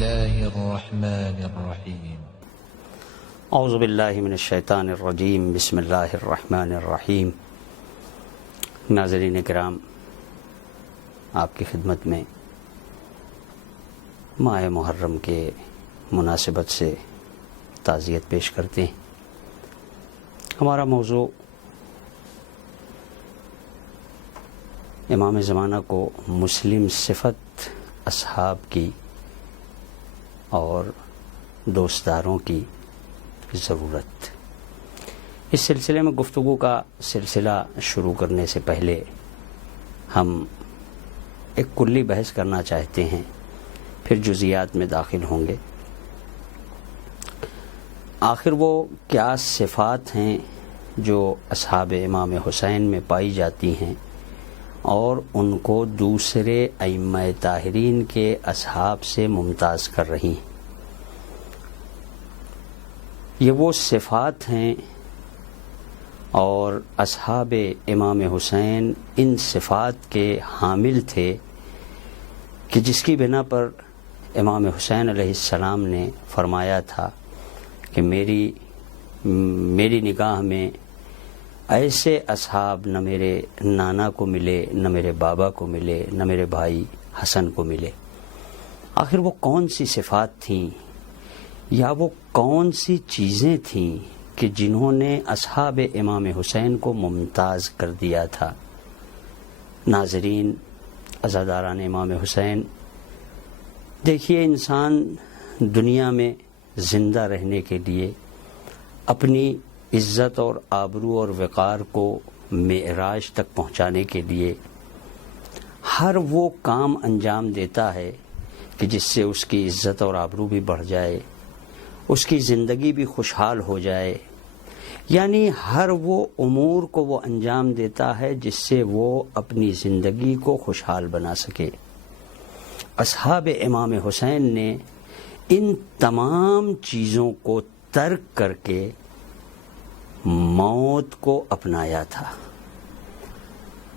الله الرحمن الرحيم اعوذ باللہ من الشیطان الرجیم بسم اللہ الرحمن الرحیم۔ ناظرین کرام، آپ کی خدمت میں ماہ محرم کے مناسبت سے تعزیت پیش کرتے ہیں۔ ہمارا موضوع امام زمانہ کو مسلم صفت اصحاب کی اور دوستداروں کی ضرورت۔ اس سلسلے میں گفتگو کا سلسلہ شروع کرنے سے پہلے ہم ایک کلی بحث کرنا چاہتے ہیں، پھر جزیات میں داخل ہوں گے۔ آخر وہ کیا صفات ہیں جو اصحاب امام حسین میں پائی جاتی ہیں اور ان کو دوسرے ائمہ طاہرین کے اصحاب سے ممتاز کر رہی ہیں؟ یہ وہ صفات ہیں اور اصحاب امام حسین ان صفات کے حامل تھے کہ جس کی بنا پر امام حسین علیہ السلام نے فرمایا تھا کہ میری نگاہ میں ایسے اصحاب نہ میرے نانا کو ملے، نہ میرے بابا کو ملے، نہ میرے بھائی حسن کو ملے۔ آخر وہ کون سی صفات تھیں یا وہ کون سی چیزیں تھیں کہ جنہوں نے اصحاب امام حسین کو ممتاز کر دیا تھا؟ ناظرین، عزاداران امام حسین، دیکھیے، انسان دنیا میں زندہ رہنے کے لیے اپنی عزت اور آبرو اور وقار کو معراج تک پہنچانے کے لیے ہر وہ کام انجام دیتا ہے کہ جس سے اس کی عزت اور آبرو بھی بڑھ جائے، اس کی زندگی بھی خوشحال ہو جائے، یعنی ہر وہ امور کو وہ انجام دیتا ہے جس سے وہ اپنی زندگی کو خوشحال بنا سکے۔ اصحاب امام حسین نے ان تمام چیزوں کو ترک کر کے موت کو اپنایا تھا،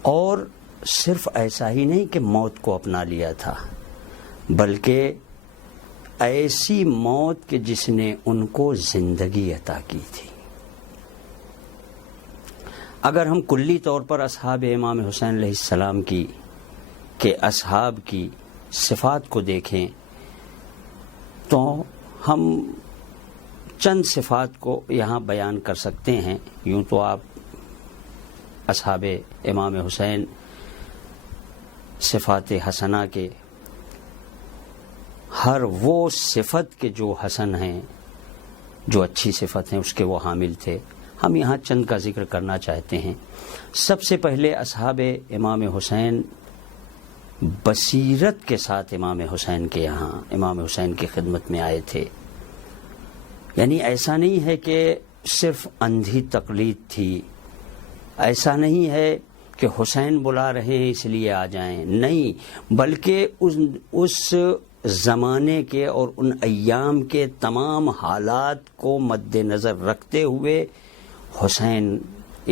اور صرف ایسا ہی نہیں کہ موت کو اپنا لیا تھا، بلکہ ایسی موت کہ جس نے ان کو زندگی عطا کی تھی۔ اگر ہم کلی طور پر اصحاب امام حسین علیہ السلام کے اصحاب کی صفات کو دیکھیں تو ہم چند صفات کو یہاں بیان کر سکتے ہیں۔ یوں تو آپ اصحاب امام حسین صفات حسنہ کے ہر وہ صفت کے جو حسن ہیں، جو اچھی صفت ہیں، اس کے وہ حامل تھے۔ ہم یہاں چند کا ذکر کرنا چاہتے ہیں۔ سب سے پہلے اصحاب امام حسین بصیرت کے ساتھ امام حسین کے یہاں، امام حسین کی خدمت میں آئے تھے۔ یعنی ایسا نہیں ہے کہ صرف اندھی تقلید تھی، ایسا نہیں ہے کہ حسین بلا رہے ہیں اس لیے آ جائیں، نہیں، بلکہ اس زمانے کے اور ان ایام کے تمام حالات کو مد نظر رکھتے ہوئے حسین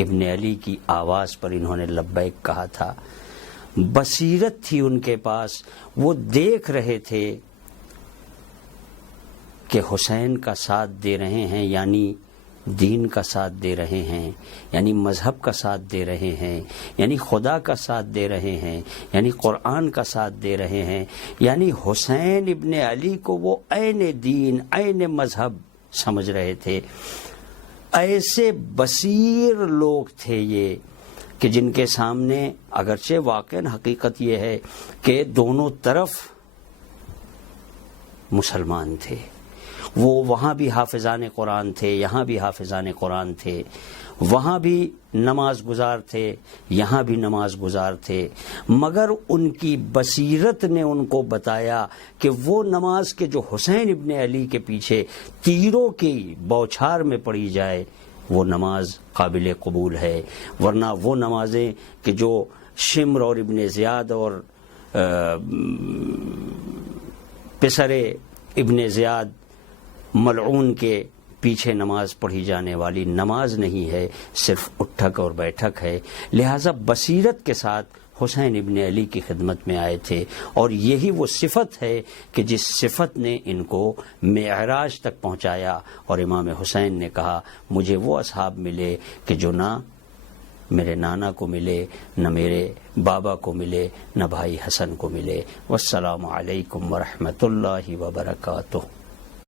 ابن علی کی آواز پر انہوں نے لبیک کہا تھا۔ بصیرت تھی ان کے پاس، وہ دیکھ رہے تھے کہ حسین کا ساتھ دے رہے ہیں، یعنی دین کا ساتھ دے رہے ہیں، یعنی مذہب کا ساتھ دے رہے ہیں، یعنی خدا کا ساتھ دے رہے ہیں، یعنی قرآن کا ساتھ دے رہے ہیں، یعنی حسین ابن علی کو وہ عین دین، عین مذہب سمجھ رہے تھے۔ ایسے بصیر لوگ تھے یہ کہ جن کے سامنے اگرچہ واقعاً حقیقت یہ ہے کہ دونوں طرف مسلمان تھے، وہ وہاں بھی حافظان قرآن تھے، یہاں بھی حافظان قرآن تھے، وہاں بھی نماز گزار تھے، یہاں بھی نماز گزار تھے، مگر ان کی بصیرت نے ان کو بتایا کہ وہ نماز کے جو حسین ابن علی کے پیچھے تیروں کی بوچھار میں پڑھی جائے وہ نماز قابل قبول ہے، ورنہ وہ نمازیں کہ جو شمر اور ابن زیاد اور پسر ابن زیاد ملعون کے پیچھے نماز پڑھی جانے والی نماز نہیں ہے، صرف اٹھک اور بیٹھک ہے۔ لہذا بصیرت کے ساتھ حسین ابن علی کی خدمت میں آئے تھے، اور یہی وہ صفت ہے کہ جس صفت نے ان کو معراج تک پہنچایا۔ اور امام حسین نے کہا مجھے وہ اصحاب ملے کہ جو نہ میرے نانا کو ملے، نہ میرے بابا کو ملے، نہ بھائی حسن کو ملے۔ والسلام علیکم ورحمۃ اللہ وبرکاتہ۔